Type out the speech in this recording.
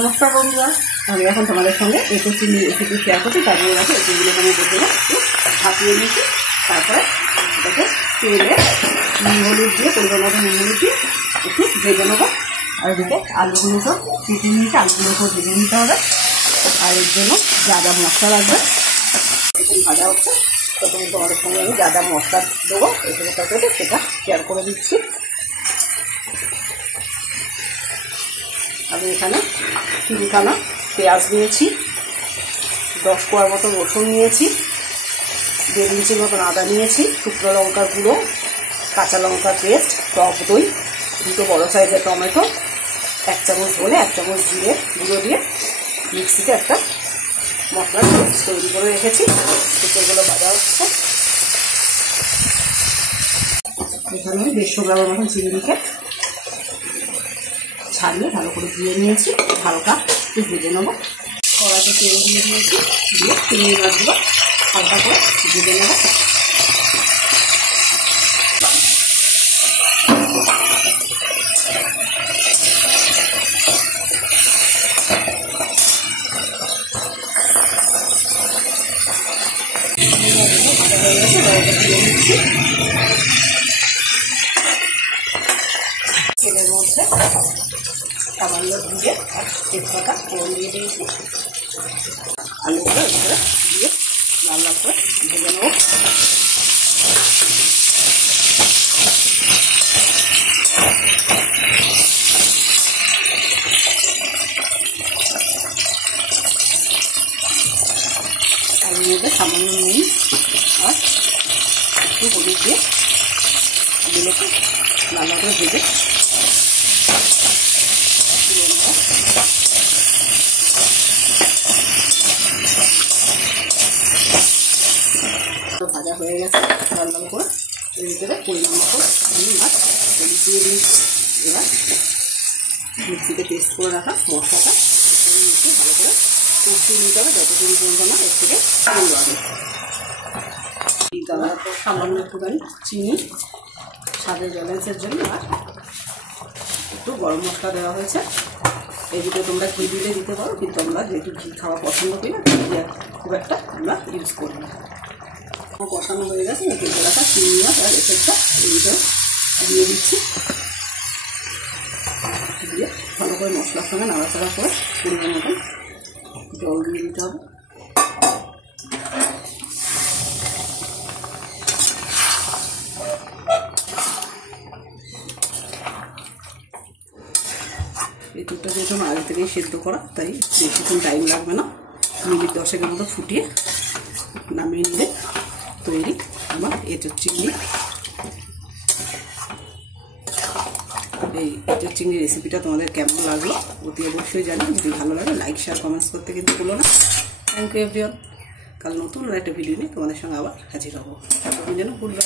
নমস্কার বন্ধুরা, আমি এখন তোমাদের সঙ্গে এঁচোড় চিংড়ি রেসিপি শেয়ার করছি। তার জন্য দেখো এঁচোড়গুলোকে আমি প্রথমে একটু ভাপিয়ে নিয়েছি। তারপরে এটাকে তেলে নুন হলুদ দিয়ে পরিমাণ মতো নুন হলুদ দিয়ে একটু ভেজে নেবো। আর এদিকে আলুগুলো সব কেটে নিয়েছি, আলুগুলো সব ভেজে নিতে হবে। আর এর জন্য যা যা মশলা লাগবে এখন ভাজা হচ্ছে, তখন তোমাদের সঙ্গে আমি যা যা মশলা দেবো এখানে তরকারিতে সেটা শেয়ার করে দিচ্ছি। আমি এখানে 3খানা পেঁয়াজ নিয়েছি, 10 কোয়ার মতো রসুন নিয়েছি, 1.5 ইঞ্চির মতন আদা নিয়েছি, শুকনো লঙ্কার গুঁড়ো, কাঁচা লঙ্কার পেস্ট, টক দই, 2 বড় সাইজের টমেটো, 1 চামচ ধনে, 1 চামচ জিরে গুঁড়ো দিয়ে মিক্সিতে একটা মশলা তৈরি করে রেখেছি। এগুলো ভাজা হচ্ছে। এখানে 150 গ্রামের মতন চিংড়িকে ছাড়িয়ে ভালো করে ধুয়ে নিয়েছি, হালকা একটু ভেজে নেবো। কড়াইতে তেল দিয়ে দিয়েছি, দিয়ে চিংড়ি মাছগুলো হালকা করে ভেজে নেবো। তেলের মধ্যে সামান্য দিয়ে তেজপাতা ফোড়ন দিয়ে দিয়েছি। আলুগুলো এগুলো দিয়ে লাল লাল করে ভেজে নেব। আলুর মধ্যে সামান্য নুন আর একটু হলুদ দিয়ে আলুগুলোকে লাল লাল করে ভেজে ভাজা হয়ে গেছে লাল লাল করে। এর ভিতরে পরিমাণ মতো আমি মাছ দিয়ে দিয়েছি। এবার মিক্সিতে পেস্ট করে রাখা মশলাটা মিশিয়ে ভালো করে কষিয়ে নিতে হবে, যতক্ষণ পর্যন্ত না এর থেকে তেল বাড়বে। দেওয়ার পর সামান্য একটুখানি চিনি স্বাদে ব্যালেন্সের জন্য, আর একটু গরম মশলা দেওয়া হয়েছে। এই ভিতরে তোমরা ঘি দিলে দিতে পারো, কিন্তু আমরা যেহেতু ঘি খাওয়া পছন্দ করি না, ঘি খুব একটা আমরা ইউজ করি না। কষানো হয়ে গেছে, ভেজে রাখা চিংড়ি মাছ আর এসবটা এই ভিতরে দিয়ে দিচ্ছি। দিয়ে ভালো করে মশলার সঙ্গে নাড়াচাড়া করে পরিমাণ মতন জল দিয়ে দিতে হবে। এঁচোড়টা যেহেতু আগে থেকেই সেদ্ধ করা, তাই বেশিক্ষণ টাইম লাগবে না। মিনিট 10 মতো ফুটিয়ে নামিয়ে নিলে তৈরি আমার এঁচোড় চিংড়ি। এই এঁচোড় চিংড়ি রেসিপিটা তোমাদের কেমন লাগলো অতি অবশ্যই জানি। যদি ভালো লাগে লাইক শেয়ার কমেন্টস করতে কিন্তু ভুলো না। Thank you everyone. কাল নতুন একটা ভিডিও নিয়ে তোমাদের সঙ্গে আবার হাজির হবো। ততক্ষণ যেন ভুলবে।